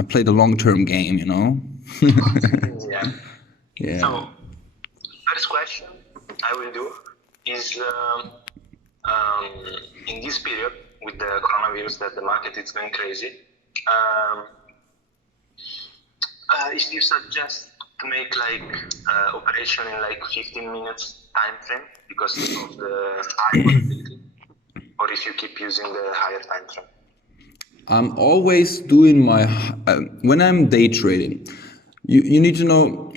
I play the long-term game, you know? Yeah. Yeah. So, first question I will do is in this period with the coronavirus that the market is going crazy, if you suggest to make like operation in like 15 minutes time frame because of the high volatility, or if you keep using the higher time frame? I'm always doing my when I'm day trading. You need to know.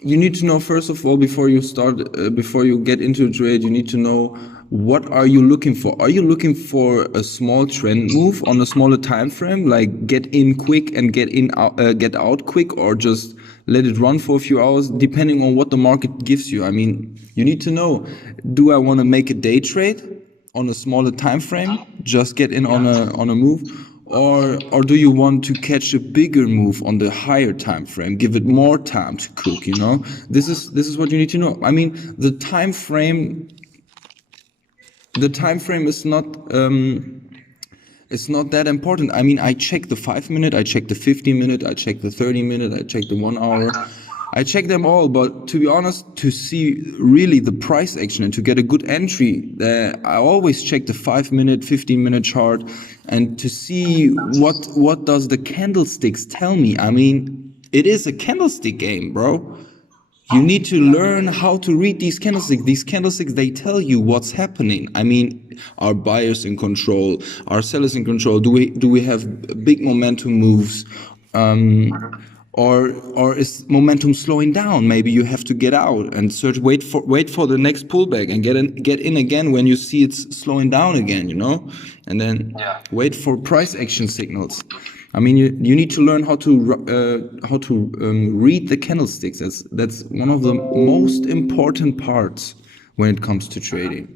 You need to know first of all before you start, before you get into a trade. You need to know what are you looking for. Are you looking for a small trend move on a smaller time frame, like get in quick and get out quick, or just let it run for a few hours, depending on what the market gives you. I mean, you need to know: do I want to make a day trade on a smaller time frame, just get in on a move, or do you want to catch a bigger move on the higher time frame, give it more time to cook, you know? This is what you need to know. I mean, the time frame is not it's not that important. I mean, I check the 5 minute, I check the 15 minute, I check the 30 minute, I check the 1 hour. I check them all, but to be honest, to see really the price action and to get a good entry, I always check the 5 minute, 15 minute chart, and to see what does the candlesticks tell me. I mean, it is a candlestick game, bro. You need to learn how to read these candlesticks. These candlesticks, they tell you what's happening. I mean, are buyers in control? Are sellers in control? Do we have big momentum moves? Or is momentum slowing down? Maybe you have to get out and wait for the next pullback and get in again when you see it's slowing down again, you know, and then wait for price action signals. I mean, you need to learn how to read the candlesticks. That's one of the most important parts when it comes to trading,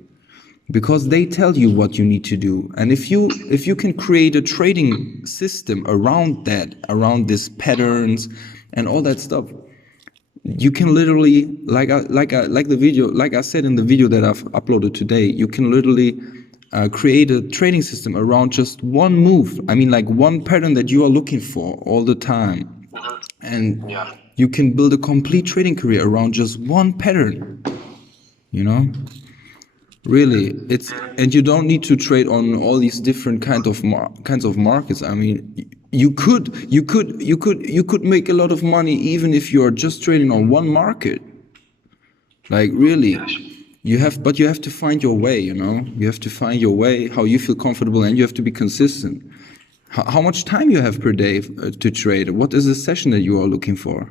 because they tell you what you need to do. And if you can create a trading system around that, around these patterns and all that stuff, you can literally, like I said in the video that I've uploaded today, you can literally create a trading system around just one move. I mean, like one pattern that you are looking for all the time, and you can build a complete trading career around just one pattern, you know. Really, and you don't need to trade on all these different kinds of markets. I mean, you could make a lot of money even if you are just trading on one market. Like really, but you have to find your way. You know, you have to find your way, how you feel comfortable, and you have to be consistent. How much time you have per day to trade? What is the session that you are looking for?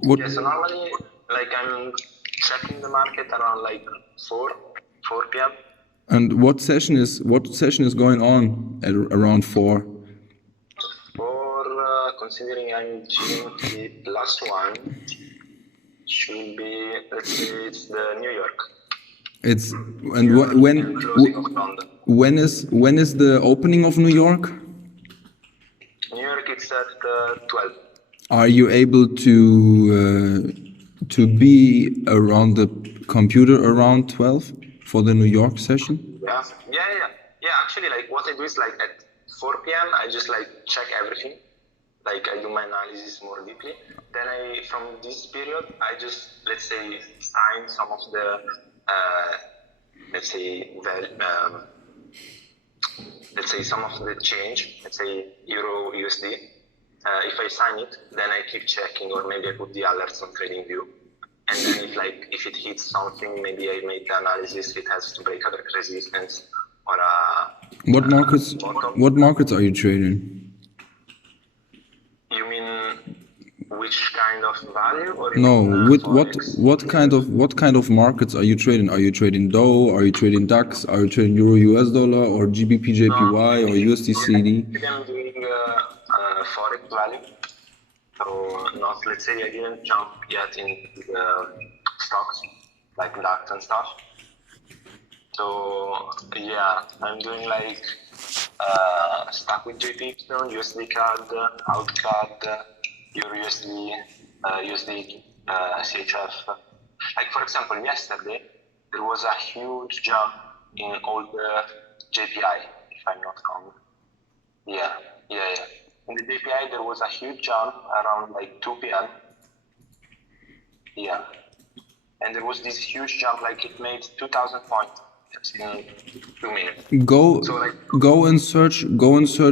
What? Yeah, so normally, like I'm checking the market around like 4 p.m. And what session is going on at around 4? For considering I'm doing the last one, should be, let's say it's the New York. It's and New York when and closing of London. when is the opening of New York? New York it's at 12. Are you able to be around the computer around 12 for the New York session? Yeah. Actually, like what I do is like at 4 p.m. I just like check everything. Like I do my analysis more deeply. Then from this period, I just, let's say, sign some of the, let's say, some of the change, let's say Euro USD. If I sign it, then I keep checking, or maybe I put the alerts on TradingView. And then if it hits something, maybe I make the analysis, it has to break other resistance or What markets? bottom. What markets are you trading? You mean which kind of value, or you No, mean with Forex? what kind of markets are you trading? Are you trading Dow? Are you trading DAX? Are you trading Euro US dollar or GBP JPY or USD I'm doing Forex value. So let's say I didn't jump yet into the stocks like DAX and stuff. So yeah, I'm doing like stuck with JP, USD CAD, out CAD, Euro USD, USD CHF. Like for example, yesterday there was a huge jump in all the JPI, if I'm not wrong. Yeah, yeah, yeah. In the DPI, there was a huge jump around like 2 p.m. Yeah. And there was this huge jump, like it made 2,000 points in 2 minutes. Go So like, go and search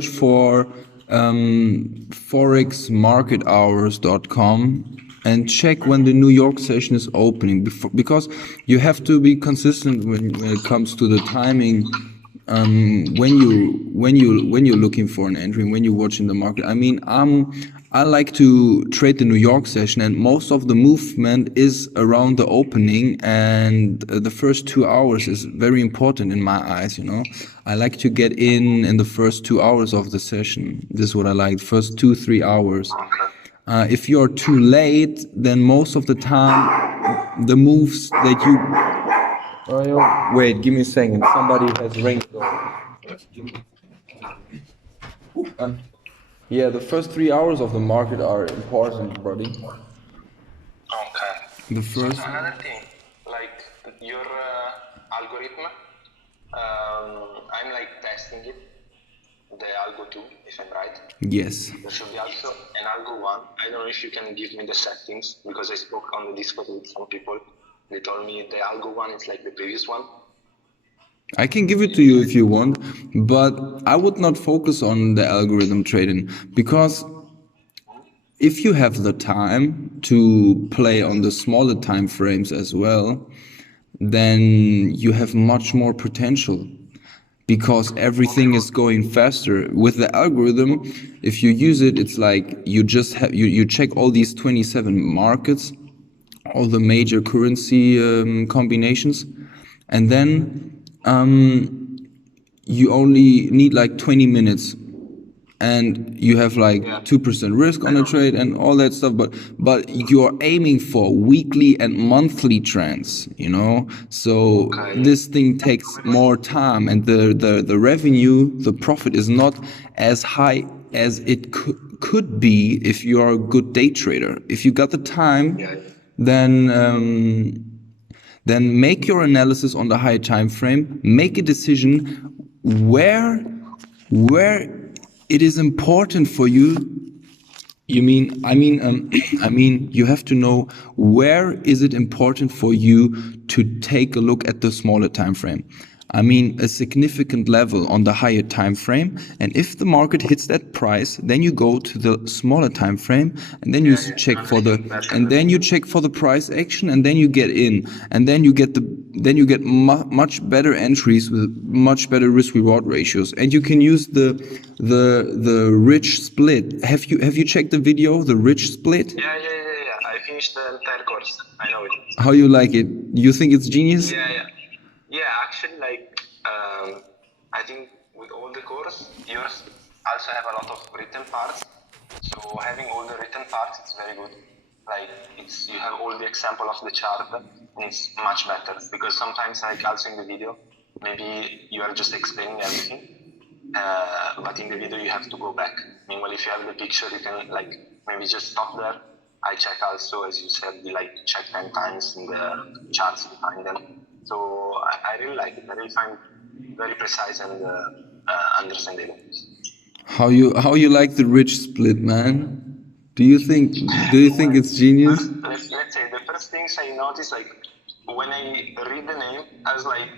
for forexmarkethours.com and check when the New York session is opening, because you have to be consistent when it comes to the timing. When you're looking for an entry, when you're watching the market. I mean, I like to trade the New York session, and most of the movement is around the opening, and the first 2 hours is very important in my eyes. You know, I like to get in the first 2 hours of the session. This is what I like, first 2-3 hours. If you're too late, then most of the time the moves that you wait, give me a second. Somebody has ringed. Yeah, the first 3 hours of the market are important, buddy. okay. The So first. another thing, like your algorithm, I'm like testing it, the algo 2, if I'm right. Yes. There should be also an algo 1. I don't know if you can give me the settings, because I spoke on the Discord with some people. They told me the algo 1 is like the previous one. I can give it to you if you want, but I would not focus on the algorithm trading, because if you have the time to play on the smaller time frames as well, then you have much more potential, because everything is going faster. With the algorithm, if you use it, it's like you just have you check all these 27 markets, all the major currency combinations, and then you only need like 20 minutes, and you have like 2% risk on a trade and all that stuff, but you're aiming for weekly and monthly trends, you know. So this thing takes more time, and the revenue, the profit is not as high as it could be if you are a good day trader. If you got the time, then make your analysis on the higher time frame, make a decision where it is important for you. I mean, you have to know where is it important for you to take a look at the smaller time frame. I mean, a significant level on the higher time frame, and if the market hits that price, then you go to the smaller time frame, and then you check for the price action, and then you get in, and then you get much better entries with much better risk reward ratios, and you can use the rich split. Have you checked the video, the rich split? Yeah. I finished the entire course. I know it. How you like it? You think it's genius? Yeah, actually, like, I think with all the course, yours also have a lot of written parts. So having all the written parts, it's very good. Like, you have all the example of the chart, and it's much better, because sometimes, like, also in the video, maybe you are just explaining everything, but in the video you have to go back. Meanwhile, if you have the picture, you can, like, maybe just stop there. I check also, as you said, we like check 10 times in the charts behind them. So I really like it. I really find it very precise and understandable. How you like the rich split, man? Do you think it's genius? Let's say the first things I noticed, like when I read the name, I was like,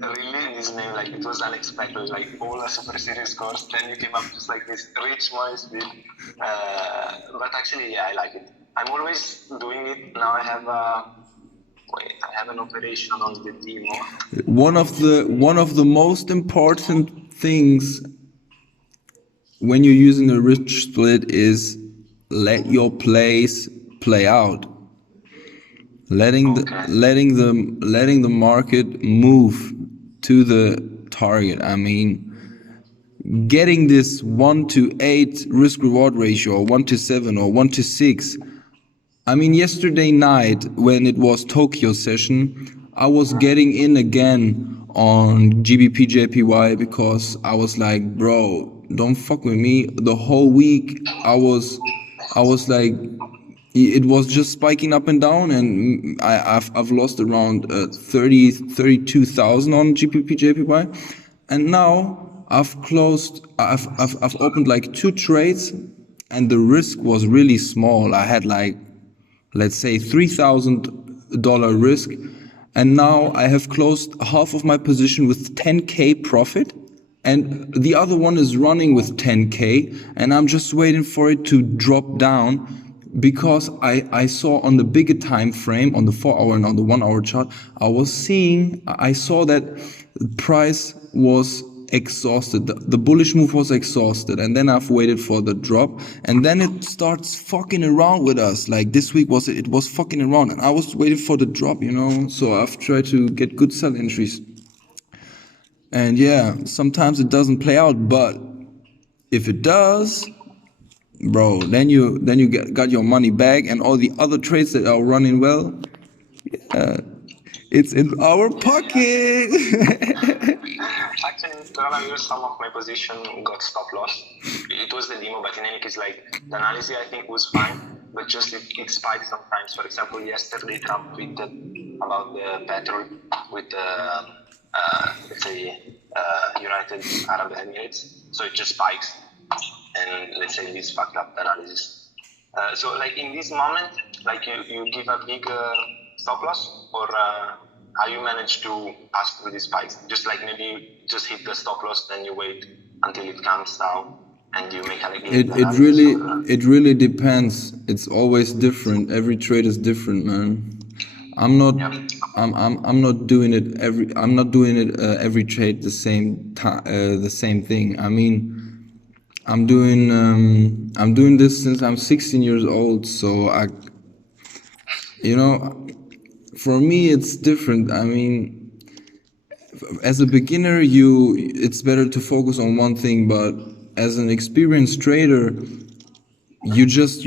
really this name, like it was unexpected, like all a super serious course. Then you came up just like this rich money split. But actually, I like it. I'm always doing it. Now I have an operation on the demo. One of the most important things when you're using a rich split is let your plays play out. Letting the market move to the target. I mean, getting this 1-to-8 risk reward ratio, or 1-to-7 or 1-to-6. I mean, yesterday night when it was Tokyo session, I was getting in again on GBP JPY, because I was like, bro, don't fuck with me. The whole week I was like, it was just spiking up and down, and I've lost around 32,000 on GBP JPY, and now I've opened like 2 trades, and the risk was really small. I had like, let's say $3,000 risk, and now I have closed half of my position with 10K profit, and the other one is running with 10K, and I'm just waiting for it to drop down, because I saw on the bigger time frame, on the 4-hour and on the 1-hour chart, I saw that the price was exhausted. The bullish move was exhausted, and then I've waited for the drop, and then it starts fucking around with us. Like this week it was fucking around, and I was waiting for the drop, you know. So I've tried to get good sell entries, and yeah, sometimes it doesn't play out, but if it does, bro, then you got your money back, and all the other trades that are running well, it's in our pocket. Actually, in coronavirus, some of my position got stop loss. It was the demo, but in any case, like the analysis, I think was fine, but just it spiked sometimes. For example, yesterday Trump tweeted about the petrol with let's say United Arab Emirates, so it just spikes, and let's say this fucked up the analysis. So like in this moment, like you give a big stop loss, or how you manage to pass through these spikes? Just like maybe just hit the stop loss, then you wait until it comes down, and you make a gain. It really depends. It's always different. Every trade is different, man. I'm not doing it every trade the same time, the same thing. I mean, I'm doing this since I'm 16 years old, so you know, for me it's different. I mean, as a beginner, it's better to focus on one thing, but as an experienced trader, you just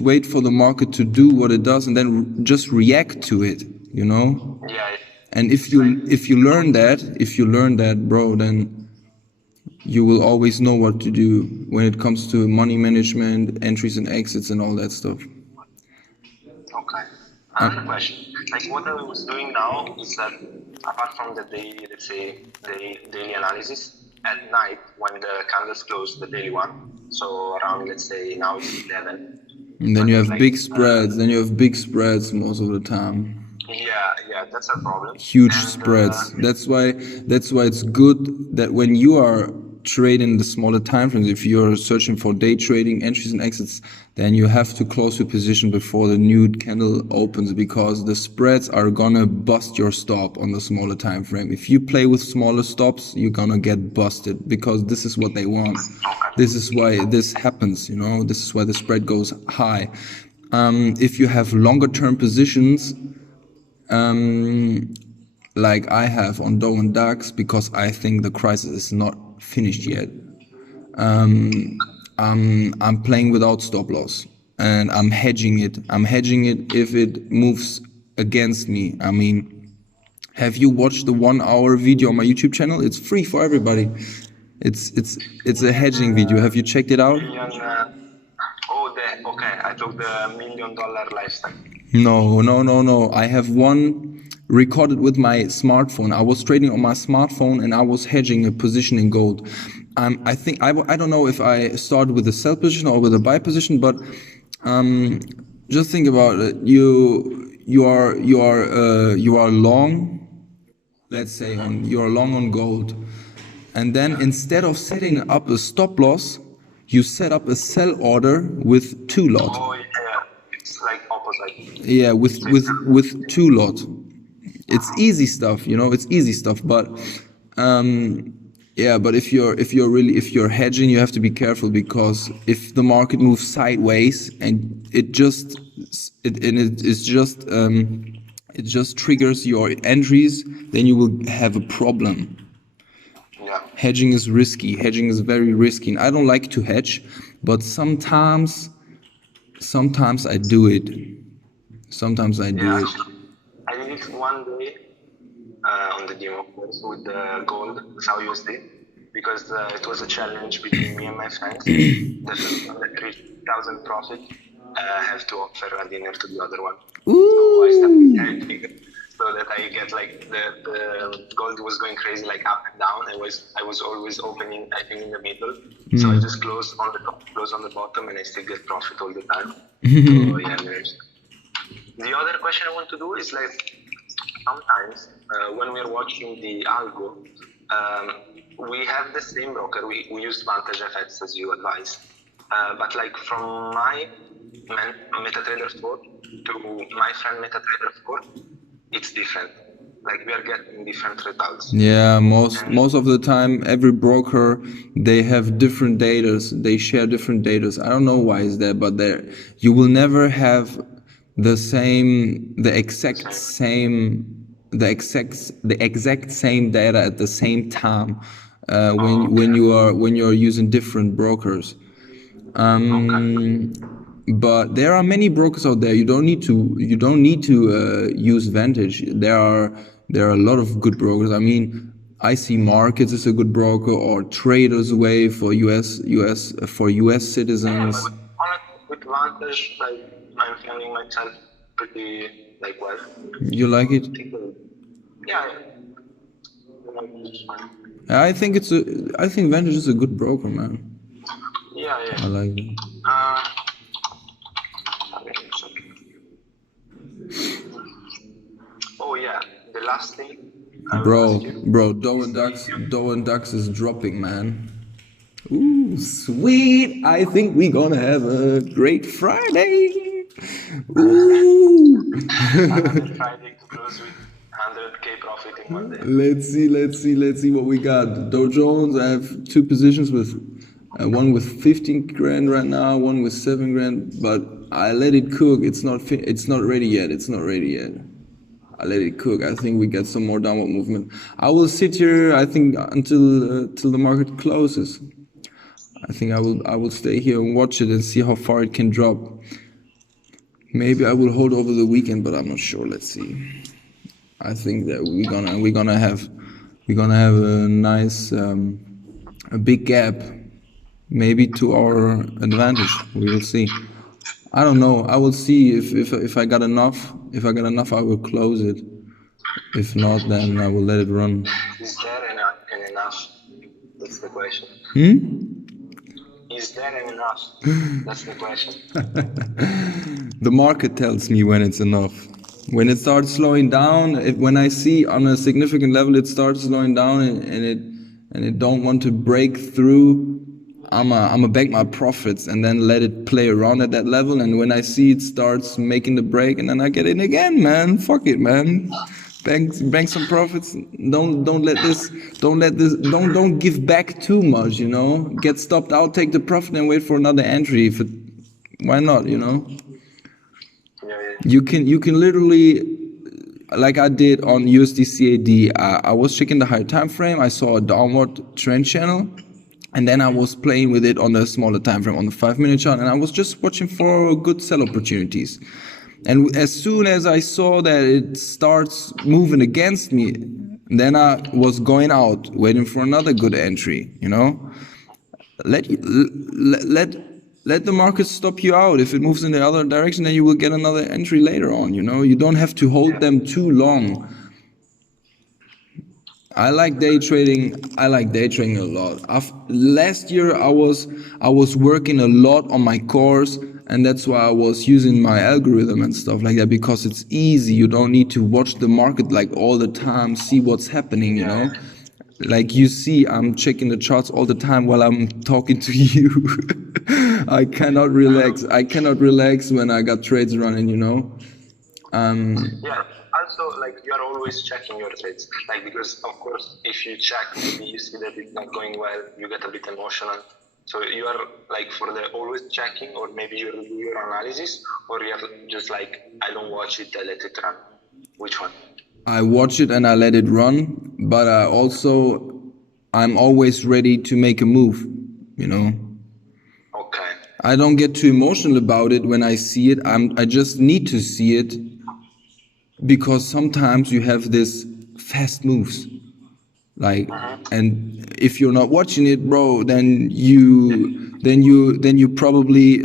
wait for the market to do what it does, and then just react to it, you know. Yeah. And if you learn that, bro, then you will always know what to do when it comes to money management, entries and exits, and all that stuff. Okay. Another question. Like what I was doing now is that apart from the daily, let's say daily analysis, at night when the candles close, the daily one, so around, let's say now it's 11. And then you have big spreads. Then you have big spreads most of the time. Yeah, that's a problem. Huge spreads. That's why it's good that when you are trading the smaller time frames, if you're searching for day trading entries and exits, then you have to close your position before the new candle opens, because the spreads are gonna bust your stop on the smaller time frame. If you play with smaller stops, you're gonna get busted, because this is what they want. This is why this happens, you know. This is why the spread goes high. If you have longer term positions, like I have on Dow and DAX, because I think the crisis is not finished yet. I'm playing without stop loss, and I'm hedging it. If it moves against me. I mean, have you watched the 1-hour video on my YouTube channel? It's free for everybody. It's a hedging video. Have you checked it out? Okay. I took the $1 million lifestyle. No. I have one recorded with my smartphone. I was trading on my smartphone, and I was hedging a position in gold. I think I don't know if I started with a sell position or with a buy position, but just think about it. You are long, let's say, you are long on gold, and then instead of setting up a stop loss, you set up a sell order with 2 lot. Oh yeah, it's like opposite. Yeah, with 2 lot. It's easy stuff, you know. It's easy stuff, but yeah. But if you're hedging, you have to be careful, because if the market moves sideways and it just triggers your entries, then you will have a problem. Yeah. Hedging is risky. Hedging is very risky. And I don't like to hedge, but sometimes I do it. Sometimes I do it. I did it one day on the demo course with the gold, SAU USD, because it was a challenge between me and my friends. The first one that reached 1,000 profit have to offer a dinner to the other one. Ooh. So I started hedging. so that I get like the gold was going crazy, like up and down. I was always opening, I think, in the middle. So I just close on the top, close on the bottom, and I still get profit all the time. So yeah, the other question I want to do is like sometimes when we're watching the algo, we have the same broker. We use Vantage FX as you advised. But like from my MetaTrader 4 to my friend MetaTrader 4, it's different. Like we are getting different results. Yeah, most of the time, every broker, they have different datas. They share different datas. I don't know why is that, but you will never have the exact same data at the same time when you are using different brokers. But there are many brokers out there. You don't need to use Vantage. There are a lot of good brokers. I mean, I see Markets is a good broker, or Traders Way for US citizens. Yeah, honestly, with Vantage, like I'm finding myself pretty like well. You like it? Yeah. I think Vantage is a good broker, man. Yeah. I like it. Oh yeah, the last thing. Bro, Dow and Dux is dropping, man. Ooh, sweet! I think we're gonna have a great Friday. Ooh. Another Friday to close with 100K profit in one day. Let's see what we got. Dow Jones, I have two positions with one with 15 grand right now, one with 7 grand, but I let it cook. It's not ready yet. I let it cook. I think we get some more downward movement. I will sit here, I think, until the market closes. I think I will stay here and watch it and see how far it can drop. Maybe I will hold over the weekend, but I'm not sure. Let's see. I think that we're gonna have a nice a big gap, maybe to our advantage. We will see. I don't know. I will see if I got enough. If I got enough, I will close it. If not, then I will let it run. Is there enough? That's the question. Is there enough? That's the question. The market tells me when it's enough. When it starts slowing down, when I see on a significant level it starts slowing down and it don't want to break through, I'ma bank my profits and then let it play around at that level. And when I see it starts making the break, and then I get in again, man. Fuck it, man. Bank some profits. Don't give back too much, you know. Get stopped out, take the profit, and wait for another entry. Why not, you know? You can literally, like I did on USD CAD. I was checking the higher time frame. I saw a downward trend channel, and then I was playing with it on the smaller time frame, on the 5-minute chart, and I was just watching for good sell opportunities. And as soon as I saw that it starts moving against me, then I was going out, waiting for another good entry, you know? Let the market stop you out. If it moves in the other direction, then you will get another entry later on, you know? You don't have to hold them too long. I like day trading a lot. Last year I was working a lot on my course, and that's why I was using my algorithm and stuff like that, because it's easy. You don't need to watch the market like all the time, see what's happening, you know? Like you see, I'm checking the charts all the time while I'm talking to you. I cannot relax when I got trades running, you know? Yeah. Also, like, you are always checking your trades, like, because of course if you check, maybe you see that it's not going well, you get a bit emotional. So you are like for the always checking, or maybe you do your analysis, or you are just like, I don't watch it, I let it run. Which one? I watch it and I let it run, but I'm always ready to make a move, you know? Okay. I don't get too emotional about it when I see it. I just need to see it, because sometimes you have this fast moves, like, and if you're not watching it, bro, then you probably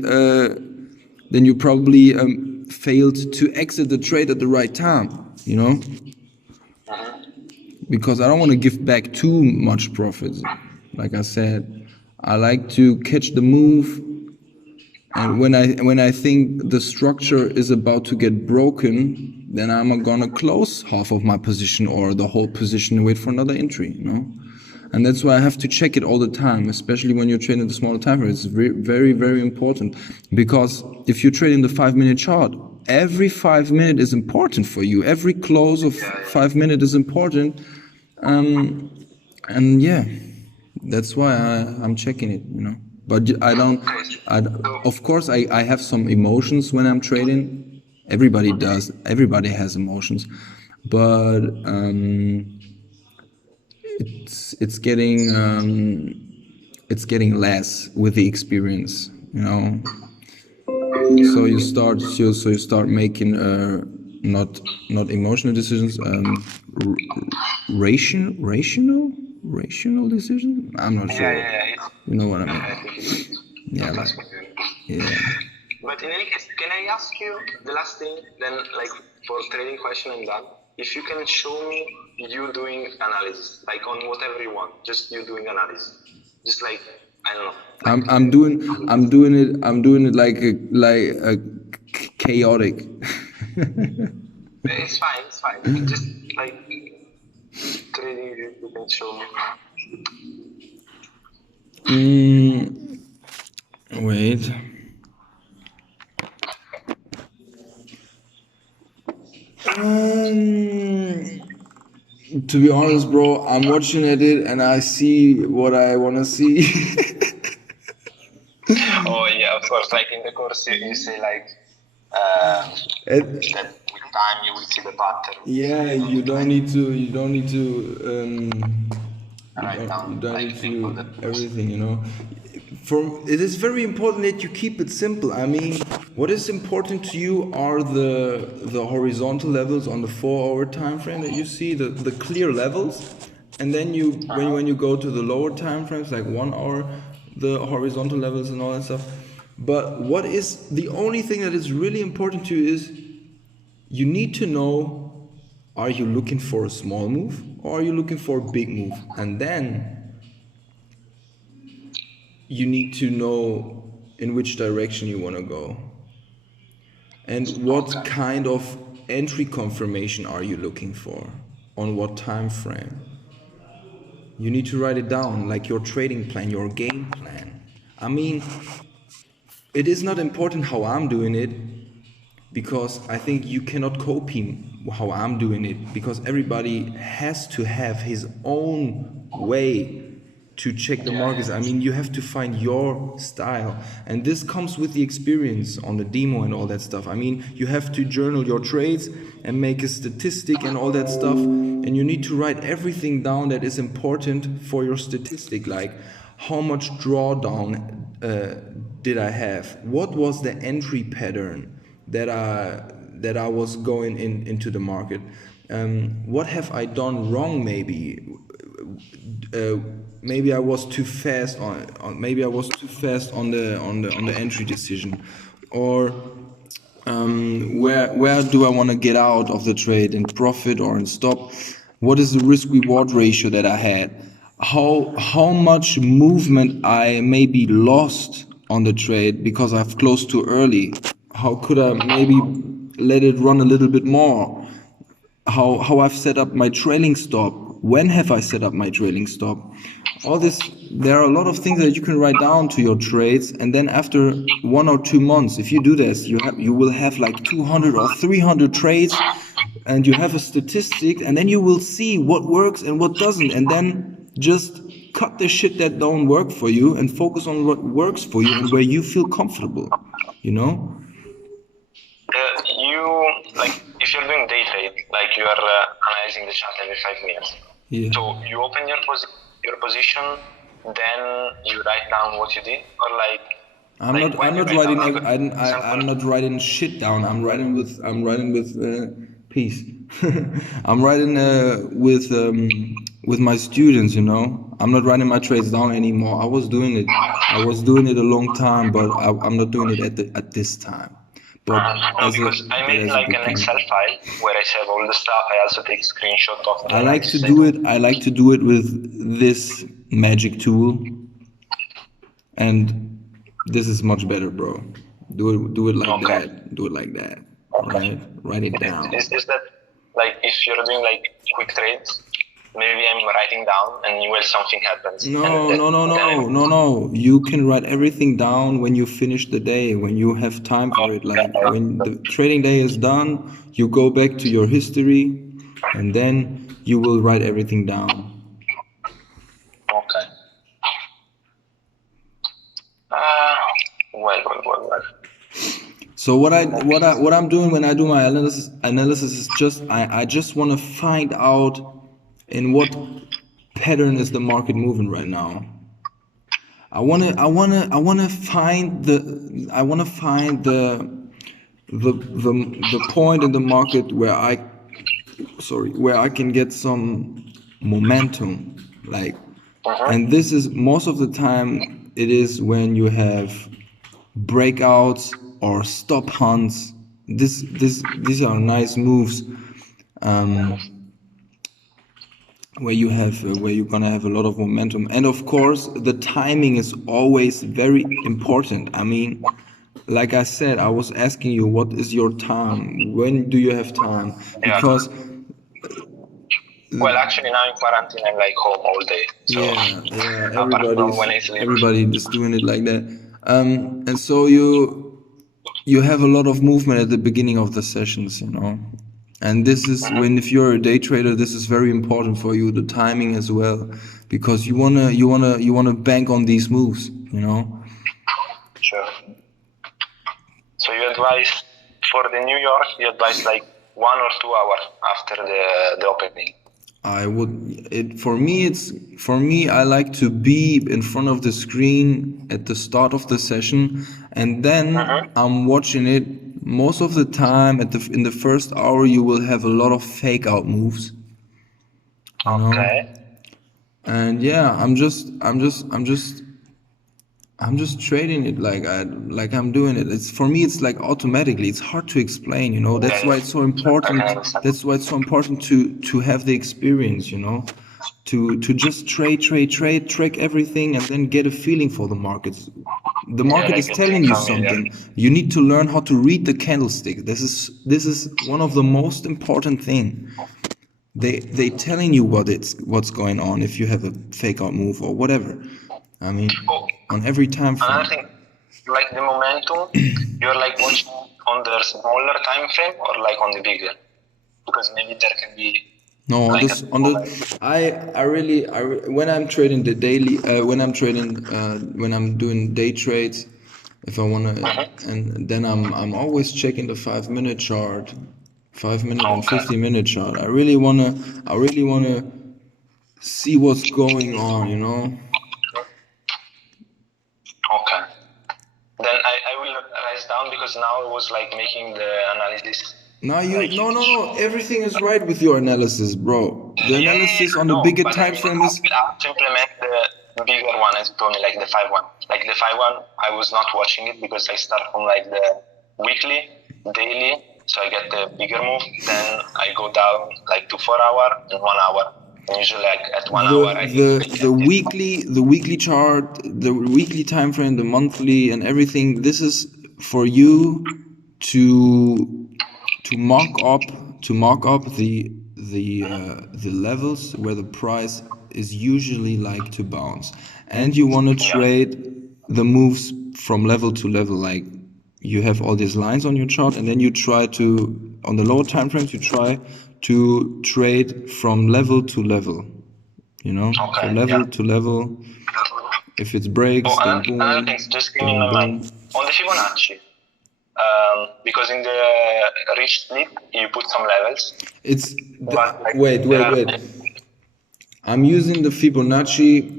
failed to exit the trade at the right time, you know? Because I don't want to give back too much profits. Like I said, I like to catch the move, and when I think the structure is about to get broken, then I'm gonna close half of my position or the whole position and wait for another entry, you know? And that's why I have to check it all the time, especially when you're trading the smaller time frame. It's very, very important, because if you trade in the 5-minute chart, every 5 minutes is important for you. Every close of 5 minutes is important. And yeah, that's why I'm checking it, you know. But of course, I have some emotions when I'm trading. Everybody does. Everybody has emotions, but it's getting less with the experience, you know. So you start making not emotional decisions, rational decisions. I'm not sure. You know what I mean? Yeah, yeah. But in any case, can I ask you the last thing? Then, like for trading question, I'm done. If you can show me you doing analysis, like on whatever you want, just you doing analysis, just like I don't know. Like, I'm doing it like a chaotic. It's fine. Just like trading, you can show me. Wait. To be honest, bro, I'm watching at it and I see what I want to see. Oh yeah, of course. Like in the course, you say like that with time you will see the pattern. Yeah, you don't need to everything, you know. It is very important that you keep it simple. I mean, what is important to you are the horizontal levels on the 4-hour time frame that you see, the clear levels, and then when you go to the lower time frames like 1 hour, the horizontal levels and all that stuff. But what is the only thing that is really important to you is you need to know, are you looking for a small move or are you looking for a big move? And then you need to know in which direction you want to go. And what kind of entry confirmation are you looking for? On what time frame? You need to write it down, like your trading plan, your game plan. I mean, it is not important how I'm doing it, because I think you cannot copy how I'm doing it, because everybody has to have his own way to check the markets. I mean, you have to find your style, and this comes with the experience on the demo and all that stuff. I mean, you have to journal your trades and make a statistic and all that stuff, and you need to write everything down that is important for your statistic, like how much drawdown did I have, what was the entry pattern that I was going into the market, what have I done wrong, maybe I was too fast on the entry decision, or where do I want to get out of the trade, in profit or in stop? What is the risk reward ratio that I had? How much movement I maybe lost on the trade because I've closed too early? How could I maybe let it run a little bit more? How I've set up my trailing stop. When have I set up my trailing stop? All this, there are a lot of things that you can write down to your trades, and then after 1 or 2 months, if you do this, you will have like 200 or 300 trades, and you have a statistic, and then you will see what works and what doesn't, and then just cut the shit that don't work for you and focus on what works for you and where you feel comfortable, you know? If you're doing day trade, like you are analyzing the chart every 5 minutes. Yeah. So you open your position, then you write down what you did, or like. I'm not writing shit down. I'm writing with peace. I'm writing with my students, you know. I'm not writing my trades down anymore. I was doing it a long time, but I'm not doing it at this time. but no, because I made like an Excel file where I save all the stuff. I also take screenshot of the I like to do it. I like to do it with this magic tool, and this is much better, bro. Do it like that. Do it like that. Right? Write it down. Is that like if you're doing like quick trades? Maybe I'm writing down, and when something happens. No. You can write everything down when you finish the day, when you have time for it. Like when the trading day is done, you go back to your history, and then you will write everything down. Okay. Well. So what I'm doing when I do my analysis is just I just want to find out in what pattern is the market moving right now. I wanna find the point in the market where I can get some momentum, like, and this is most of the time it is when you have breakouts or stop hunts. These are nice moves. Where you're gonna have a lot of momentum, and of course the timing is always very important. I mean, like I said, I was asking you, what is your time? When do you have time? Because well, actually now in quarantine I'm like home all day. So everybody is doing it like that. And so you have a lot of movement at the beginning of the sessions, you know. And this is if you're a day trader, this is very important for you, the timing as well, because you wanna bank on these moves, you know. Sure. So you advise for the New York, you advise like 1 or 2 hours after the opening. For me, I like to be in front of the screen at the start of the session, and then I'm watching it. Most of the time, in the first hour, you will have a lot of fake out moves. You know? And yeah, I'm just trading it like I'm doing it. For me, it's like automatically. It's hard to explain, you know. That's why it's so important. That's why it's so important to have the experience, you know, to just trade, track everything, and then get a feeling for the markets. The market is telling you something. You need to learn how to read the candlestick. This is one of the most important thing. They telling you what's going on if you have a fake out move or whatever. I mean, on every time frame. Another thing, like the momentum, you're like watching on the smaller time frame or like on the bigger, because maybe there can be. No, like when I'm trading the daily, when I'm doing day trades, if I wanna, and then I'm always checking the 5-minute chart, 5-minute and 50-minute chart. I really wanna see what's going on, you know. Okay. Then I will write down, because now I was like making the analysis. No, everything is right with your analysis, bro. The analysis on the bigger time frame is. I have to implement the bigger one, as you told me, like the 5-1. Like the 5-1, I was not watching it because I start from like the weekly, daily, so I get the bigger move. Then I go down like to 4 hour and 1 hour. And usually like at 1 hour. The weekly chart, the weekly time frame, the monthly, and everything. This is for you to mark up the levels where the price is usually like to bounce, and you want to trade the moves from level to level. Like you have all these lines on your chart, and then you try to, on the lower time frames, you try to trade from level to level, you know. From level to level. If it breaks, then boom. Another thing, just give me my mind on the Fibonacci. Because in the rich split you put some levels. Wait. I'm using the Fibonacci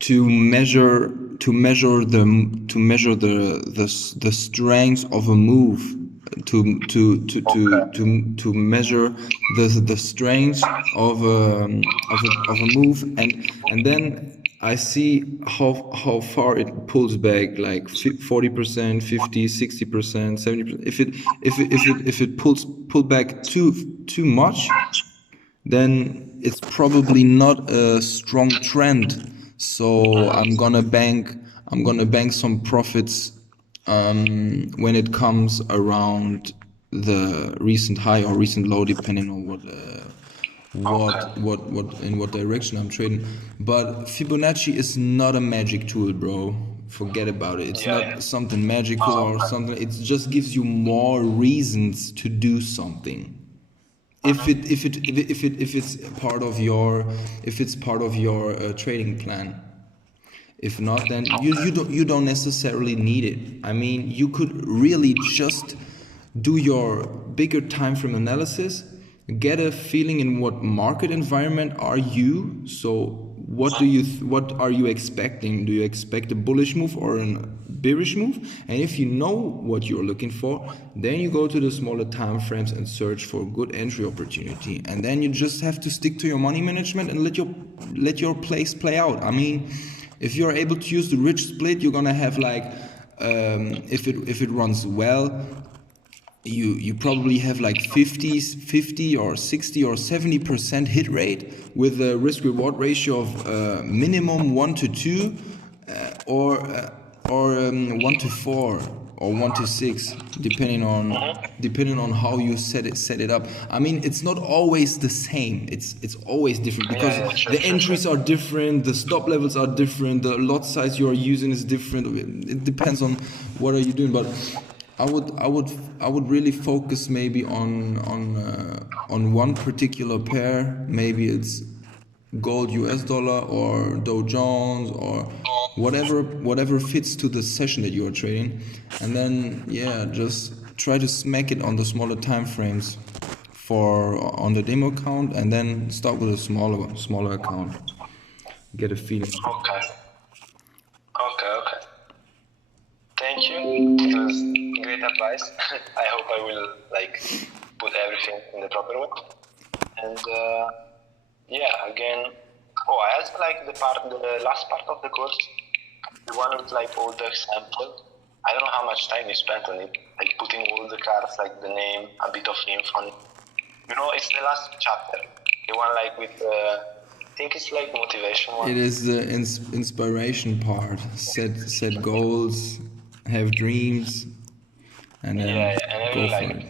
to measure the strength of a move, to measure the strength of a move, and then I see how far it pulls back, like 40%, 50, 60%, 70%. If it pull back too much, then it's probably not a strong trend. So I'm gonna bank some profits when it comes around the recent high or recent low, depending on what in what direction I'm trading. But Fibonacci is not a magic tool, bro. Forget about it. It's not something magical or something. It just gives you more reasons to do something. If it's part of your trading plan. If not, then you don't necessarily need it. I mean, you could really just do your bigger time frame analysis, get a feeling in what market environment are you. So what are you expecting? Do you expect a bullish move or a bearish move? And if you know what you're looking for, then you go to the smaller time frames and search for a good entry opportunity. And then you just have to stick to your money management and let your plays play out. I mean, if you're able to use the rich split, you're gonna have like if it runs well, you probably have like 50 or 60 or 70% hit rate with a risk reward ratio of minimum 1 to 2 or 1 to 4 or 1 to 6, depending on how you set it up. I mean, it's not always the same. It's always different because the entries are different, the stop levels are different, the lot size you are using is different. It depends on what are you doing, but I would really focus maybe on one particular pair. Maybe it's gold US dollar or Dow Jones or whatever fits to the session that you are trading, and then just try to smack it on the smaller time frames for on the demo account, and then start with a smaller account. Get a feeling. Okay. Thank you. It was great advice. I hope I will put everything in the proper way. And again. Oh, I also like the last part of the course, the one with all the example. I don't know how much time you spent on it, putting all the cards, the name, a bit of info on it. It's the last chapter, the one with I think it's motivation one. It is the inspiration part. Set goals, have dreams, and then go for it.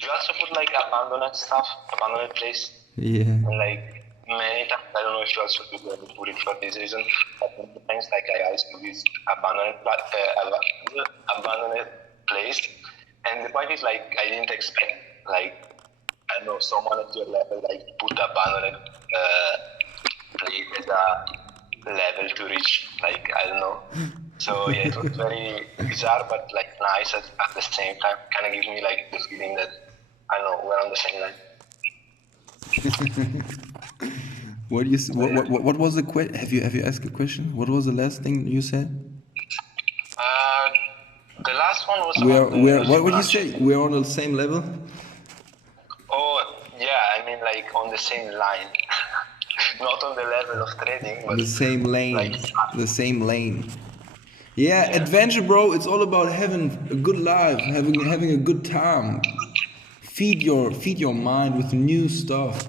You also put abandoned stuff, abandoned place. Yeah. And many times, I don't know if you also put it for this reason, but sometimes I also use abandoned place. And the point is I didn't expect I don't know, someone at your level put abandoned place as a level to reach, I don't know. So it was very bizarre but nice at the same time. Kind of gives me the feeling that I don't know, we're on the same line. What was the question? Have you asked a question? What was the last thing you said? The last one was what would you say? We're on the same level? Oh yeah, I mean on the same line. Not on the level of trading, but the same lane. The same lane. Yeah, adventure, bro. It's all about having a good life, having a good time. Feed your mind with new stuff.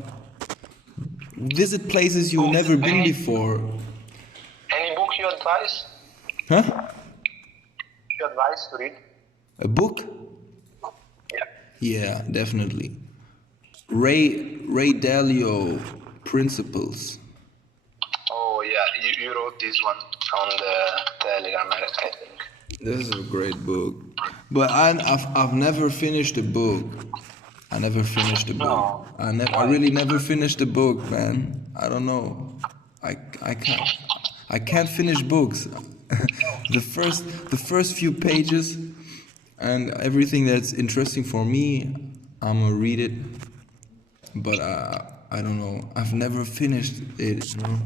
Visit places you've never been before. Any book you advise? Huh? You advise to read? A book? Yeah. Yeah, definitely. Ray Dalio, Principles. Oh yeah, you wrote this one on the Telegram, I think. This is a great book, but I've never finished a book. I never finished a book. I really never finished a book, man. I don't know. I can't finish books. the first few pages and everything that's interesting for me, I'm gonna read it. But I don't know. I've never finished it. You know?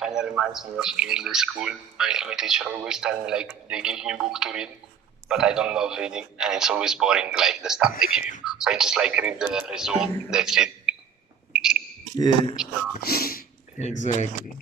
Kind of reminds me of me in the school. My teacher always tell me they give me book to read, but I don't love reading, and it's always boring, the stuff they give you. So I just read the resume. That's it. Yeah. Exactly.